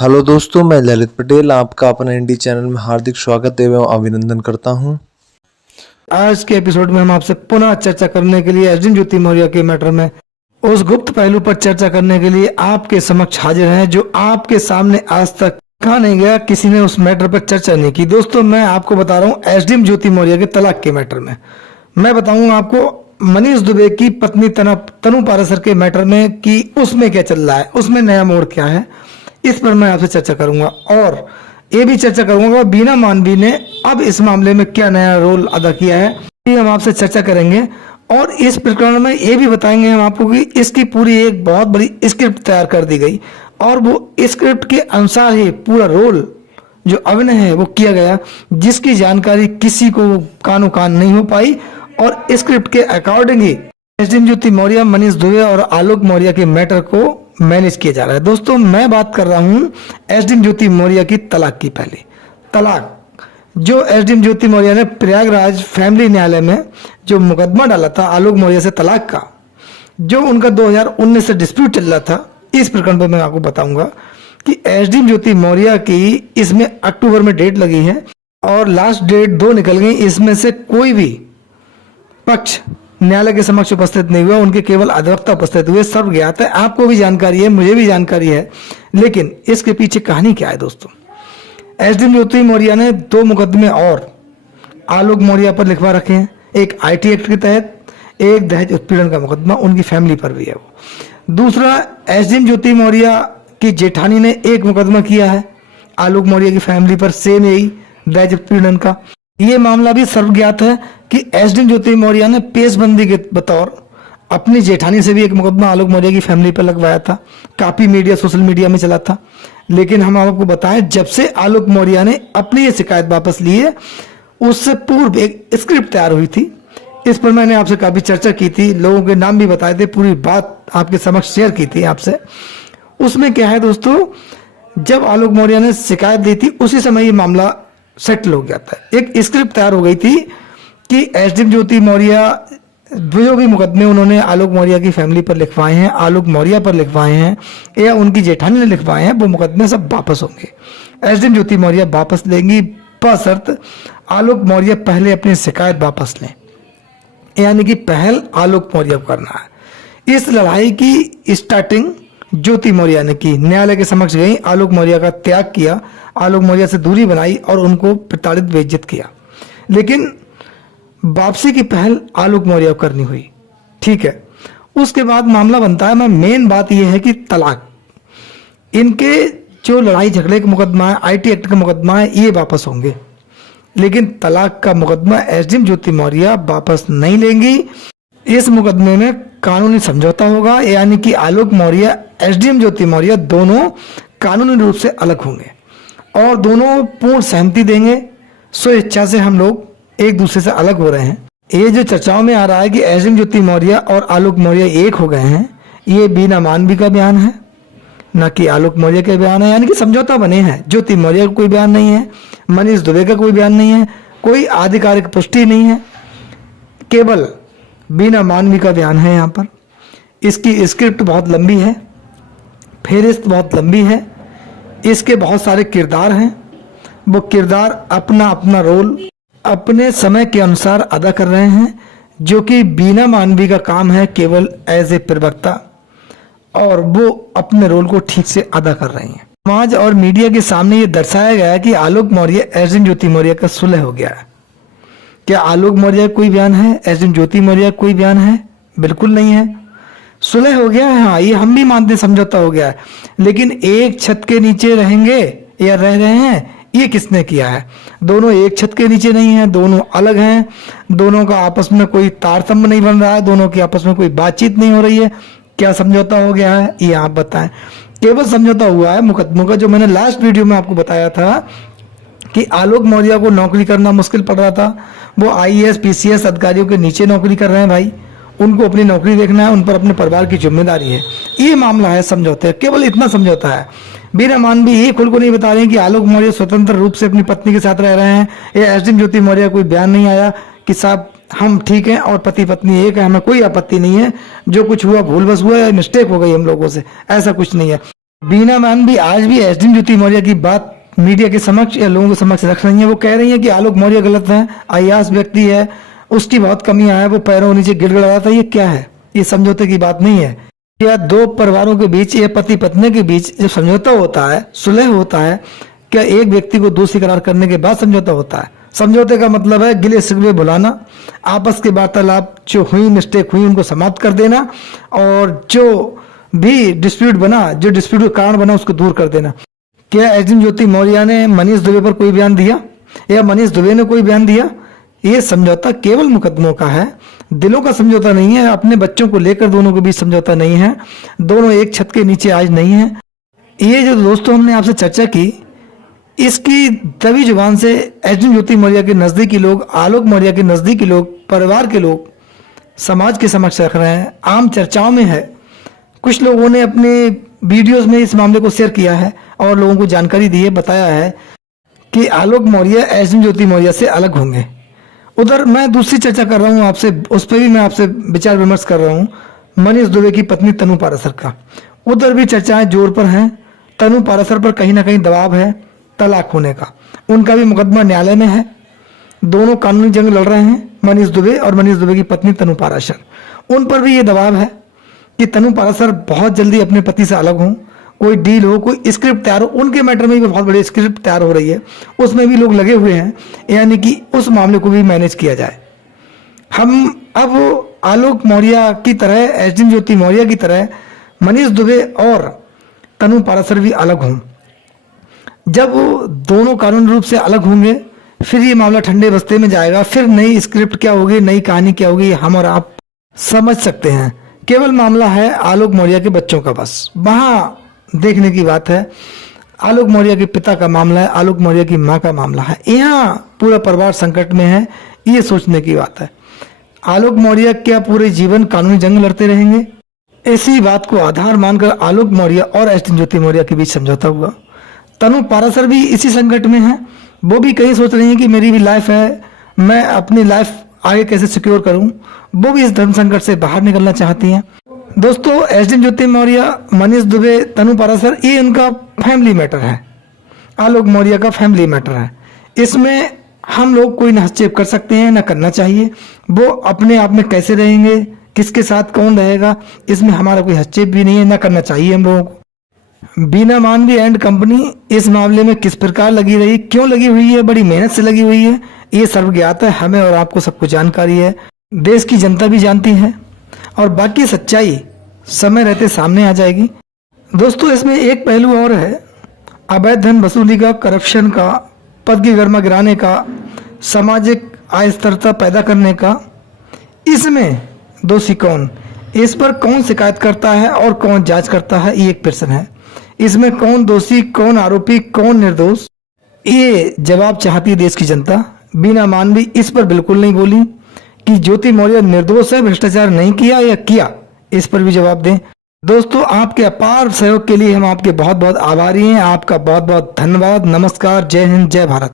Hello दोस्तों, मैं ललित पटेल आपका अपना इंडी चैनल में हार्दिक स्वागत एवं अभिनंदन करता हूं। आज के एपिसोड में हम आपसे पुनः चर्चा करने के लिए एसडीएम ज्योति मौर्य के मैटर में उस गुप्त पहलू पर चर्चा करने के लिए आपके समक्ष हाजिर हैं जो आपके सामने आज तक कहा नहीं गया, किसी ने उस मैटर पर चर्चा नहीं की। दोस्तों, मैं आपको बता रहा हूँ एसडीएम ज्योति मौर्य के तलाक के मैटर में। मैं बताऊंगा आपको मनीष दुबे की पत्नी तनु पाराशर के मैटर में कि उसमें क्या चल रहा है, उसमें नया मोड़ क्या है, इस पर मैं आपसे चर्चा करूंगा। और ये भी चर्चा करूंगा बीना मानवी ने अब इस मामले में क्या नया रोल अदा किया है, ये हम आपसे चर्चा करेंगे। और इस प्रकरण में ये भी बताएंगे हम आपको कि इसकी पूरी एक बहुत बड़ी स्क्रिप्ट तैयार कर दी गई और वो स्क्रिप्ट के अनुसार ही पूरा रोल जो अभिनय है वो किया गया, जिसकी जानकारी किसी को कानो कान नहीं हो पाई। और स्क्रिप्ट के अकॉर्डिंग ही एसडीएम ज्योति मौर्य, मनीष दुबे और आलोक मौर्य के मैटर को मैनेज किया जा रहा है। दोस्तों, मैं बात कर रहा हूं एसडीएम ज्योति मौर्य की तलाक की। पहले तलाक जो एसडीएम ज्योति मौर्य ने प्रयागराज फैमिली न्यायालय में जो मुकदमा डाला था आलोक मौर्य से तलाक का, जो उनका 2019 से डिस्प्यूट चल रहा था, इस प्रकरण पर मैं आपको बताऊंगा कि एसडीएम ज्योति मौर्य की इसमें अक्टूबर में डेट लगी है और लास्ट डेट 2 निकल गई। इसमें से कोई भी पक्ष न्यायालय के समक्ष उपस्थित नहीं हुआ, उनके केवल अधिवक्ता उपस्थित हुए। सब ज्ञात है, आपको भी जानकारी है, मुझे भी जानकारी है, लेकिन इसके पीछे कहानी क्या है दोस्तों। एसडीएम ज्योति मौर्य ने 2 मुकदमे और आलोक मौर्य पर लिखवा रखे हैं। एक आईटी एक्ट के तहत, एक दहेज उत्पीड़न का मुकदमा उनकी फैमिली पर भी है वो। दूसरा, एसडीएम ज्योति मौर्य की जेठानी ने एक मुकदमा किया है आलोक मौर्य की फैमिली पर, सेम यही दहेज उत्पीड़न का। ये मामला भी सर्वज्ञात है कि एसडीएम ज्योति मौर्य ने पेशबंदी के बतौर अपनी जेठानी से भी एक मुकदमा आलोक मौर्य की फैमिली पर लगवाया था। काफी मीडिया, सोशल मीडिया में चला था। लेकिन हम आपको बताएं, जब से आलोक मौर्य ने अपनी ये शिकायत वापस ली है, उससे पूर्व एक स्क्रिप्ट तैयार हुई थी। इस पर मैंने आपसे काफी चर्चा की थी, लोगों के नाम भी बताए थे, पूरी बात आपके समक्ष शेयर की थी आपसे। उसमें क्या है दोस्तों, जब आलोक मौर्य ने शिकायत दी थी उसी समय ये मामला सेटल हो गया था। एक स्क्रिप्ट तैयार हो गई थी कि एसडीएम ज्योति मौर्य जो भी मुकदमे उन्होंने आलोक मौर्य की फैमिली पर लिखवाए हैं, आलोक मौर्य पर लिखवाए हैं या उनकी जेठानी ने लिखवाए हैं, वो मुकदमे सब वापस होंगे। एसडीएम ज्योति मौर्य वापस लेंगी, बशर्त आलोक मौर्य पहले अपनी शिकायत वापस लें, यानी कि पहल आलोक मौर्य को करना है। इस लड़ाई की स्टार्टिंग ज्योति मौर्य ने की, न्यायालय के समक्ष गई, आलोक मौर्य का त्याग किया, आलोक मौर्य से दूरी बनाई और उनको प्रताड़ित बेइज्जत किया। लेकिन वापसी की पहल आलोक मौर्य को करनी हुई, ठीक है। उसके बाद मामला बनता है, मैं मेन बात यह है कि तलाक, इनके जो लड़ाई झगड़े का मुकदमा है, आईटी एक्ट का मुकदमा है, ये वापस होंगे। लेकिन तलाक का मुकदमा एसडीएम ज्योति मौर्य वापस नहीं लेंगी। इस मुकदमे में कानूनी समझौता होगा, यानी कि आलोक मौर्य, एसडीएम ज्योति मौर्य दोनों कानूनी रूप से अलग होंगे और दोनों पूर्ण सहमति देंगे। स्व इच्छा से हम लोग एक दूसरे से अलग हो रहे हैं। ये जो चर्चाओं में आ रहा है कि एसडीएम ज्योति मौर्य और आलोक मौर्य एक हो गए हैं, ये बीना मानवी का बयान है, न कि आलोक मौर्य का बयान है। यानी कि समझौता बने हैं, ज्योति मौर्य का कोई बयान नहीं है, मनीष दुबे का कोई बयान नहीं है, कोई आधिकारिक पुष्टि नहीं है, केवल बीना मानवी का बयान है। यहाँ पर इसकी स्क्रिप्ट बहुत लंबी है, फेरिस्त बहुत लंबी है, इसके बहुत सारे किरदार हैं। वो किरदार अपना अपना रोल अपने समय के अनुसार अदा कर रहे हैं, जो कि बीना मानवी का काम है केवल एज ए प्रवक्ता, और वो अपने रोल को ठीक से अदा कर रहे हैं। समाज और मीडिया के सामने ये दर्शाया गया है कि आलोक मौर्य, एसडीएम ज्योति मौर्य का सुलह हो गया है। क्या आलोक मौर्य कोई बयान है, एसडीएम ज्योति मौर्य कोई बयान है? बिल्कुल नहीं है। सुलह हो गया है, हाँ, ये हम भी मानते, समझौता हो गया है। लेकिन एक छत के नीचे रहेंगे या रह रहे हैं, ये किसने किया है? दोनों एक छत के नीचे नहीं है, दोनों अलग हैं, दोनों का आपस में कोई तारतम्य नहीं बन रहा है, दोनों की आपस में कोई बातचीत नहीं हो रही है। क्या समझौता हो गया है, ये आप बताएं। केवल समझौता हुआ है मुकदमों का, जो मैंने लास्ट वीडियो में आपको बताया था कि आलोक मौर्य को नौकरी करना मुश्किल पड़ रहा था। वो आईएएस पीसीएस अधिकारियों के नीचे नौकरी कर रहे हैं भाई, उनको अपनी नौकरी देखना है, उन पर अपने परिवार की जिम्मेदारी है। ये मामला है समझौते, केवल इतना समझौता है। बीना मानवी ये खुल को नहीं बता रहे हैं कि आलोक मौर्य स्वतंत्र रूप से अपनी पत्नी के साथ रह रहे हैं। ये एसडीएम ज्योति मौर्य कोई बयान नहीं आया कि साहब हम ठीक हैं और पति पत्नी एक है, हमें कोई आपत्ति नहीं है, जो कुछ हुआ भूलवश हुआ है, मिस्टेक हो गई हम लोगों से, ऐसा कुछ नहीं है। बीना मानवी आज भी एसडीएम ज्योति मौर्य की बात मीडिया के समक्ष या लोगों के समक्ष रख रही है। वो कह रही है कि आलोक मौर्य गलत है, अय्याश व्यक्ति है, उसकी बहुत कमियां हैं, वो पैरों नीचे गिड़गिड़ा रहा था। ये क्या है? ये समझौते की बात नहीं है। या दो परिवारों के बीच या पति पत्नी के बीच जब समझौता होता है, सुलह होता है, क्या एक व्यक्ति को दोषी करार करने के बाद समझौता होता है? समझौते का मतलब है गिले शिकवे भुलाना, आपस के वार्तालाप जो हुई मिस्टेक हुई उनको समाप्त कर देना, और जो भी डिस्प्यूट बना, जो डिस्प्यूट का कारण बना, उसको दूर कर देना। क्या एसडीएम ज्योति मौर्य ने मनीष दुबे पर कोई बयान दिया या मनीष दुबे ने कोई बयान दिया? ये समझौता केवल मुकदमों का है, दिलों का समझौता नहीं है। अपने बच्चों को लेकर दोनों के बीच समझौता नहीं है, दोनों एक छत के नीचे आज नहीं है। ये जो दोस्तों हमने आपसे चर्चा की, इसकी तभी जुबान से एसडीएम ज्योति मौर्य के नजदीकी लोग, आलोक मौर्य के नजदीकी लोग, परिवार के लोग समाज के समक्ष रख रहे हैं, आम चर्चाओं में है। कुछ लोगों ने अपने वीडियोस में इस मामले को शेयर किया है और लोगों को जानकारी दी है, बताया है कि आलोक मौर्य एसडीएम ज्योति मौर्य से अलग होंगे। उधर मैं दूसरी चर्चा कर रहा हूँ आपसे, उस पर भी मैं आपसे विचार विमर्श कर रहा हूँ, मनीष दुबे की पत्नी तनु पाराशर का। उधर भी चर्चाएं जोर पर हैं, तनु पाराशर पर कहीं ना कहीं दबाव है तलाक होने का। उनका भी मुकदमा न्यायालय में है, दोनों कानूनी जंग लड़ रहे हैं, मनीष दुबे और मनीष दुबे की पत्नी तनु पाराशर। उन पर भी ये दबाव है कि तनु पाराशर बहुत जल्दी अपने पति से अलग हों, कोई डील हो, कोई स्क्रिप्ट तैयार हो। उनके मैटर में भी बहुत बड़ी स्क्रिप्ट तैयार हो रही है, उसमें भी लोग लगे हुए हैं, यानी कि उस मामले को भी मैनेज किया जाए। हम अब आलोक मौर्य की तरह, एसडीएम ज्योति मौर्य की तरह मनीष दुबे और तनु पाराशर भी अलग हों। जब दोनों कानूनी रूप से अलग होंगे, फिर ये मामला ठंडे बस्ते में जाएगा, फिर नई स्क्रिप्ट क्या होगी, नई कहानी क्या होगी, हम और आप समझ सकते हैं। केवल मामला है आलोक मौर्य के बच्चों का, बस वहां देखने की बात है। आलोक मौर्य के पिता का मामला है, आलोक मौर्य की मां का मामला है, यहाँ पूरा परिवार संकट में है, ये सोचने की बात है। आलोक मौर्य क्या पूरे जीवन कानूनी जंग लड़ते रहेंगे? इसी बात को आधार मानकर आलोक मौर्य और एसडीएम ज्योति मौर्य के बीच समझौता हुआ। तनु पाराशर भी इसी संकट में है, वो भी कहीं सोच रही है कि मेरी भी लाइफ है, मैं अपनी लाइफ आगे कैसे सिक्योर करूं, वो भी इस धर्म संकट से बाहर निकलना चाहती हैं। दोस्तों, एसडीएम ज्योति मौर्य, मनीष दुबे, तनु पाराशर, ये उनका फैमिली मैटर है, आलोक मौर्य का फैमिली मैटर है। इसमें हम लोग कोई न हस्तक्षेप कर सकते हैं, ना करना चाहिए। वो अपने आप में कैसे रहेंगे, किसके साथ कौन रहेगा, इसमें हमारा कोई हस्तक्षेप भी नहीं है, ना करना चाहिए हम लोगों को। बीना मानवी एंड कंपनी इस मामले में किस प्रकार लगी रही, क्यों लगी हुई है, बड़ी मेहनत से लगी हुई है, ये सर्वज्ञात है, हमें और आपको सबको जानकारी है, देश की जनता भी जानती है, और बाकी सच्चाई समय रहते सामने आ जाएगी। दोस्तों, इसमें एक पहलू और है, अवैध धन वसूली का, करप्शन का, पद की गर्मा गिराने का, सामाजिक अस्थिरता पैदा करने का। इसमें दोषी कौन, इस पर कौन शिकायत करता है और कौन जांच करता है, ये एक प्रश्न है। इसमें कौन दोषी, कौन आरोपी, कौन निर्दोष, ये जवाब चाहती देश की जनता। बीना मानवी इस पर बिल्कुल नहीं बोली कि ज्योति मौर्य निर्दोष है, भ्रष्टाचार नहीं किया या किया, इस पर भी जवाब दें। दोस्तों, आपके अपार सहयोग के लिए हम आपके बहुत बहुत आभारी हैं। आपका बहुत बहुत धन्यवाद। नमस्कार, जय हिंद, जय भारत।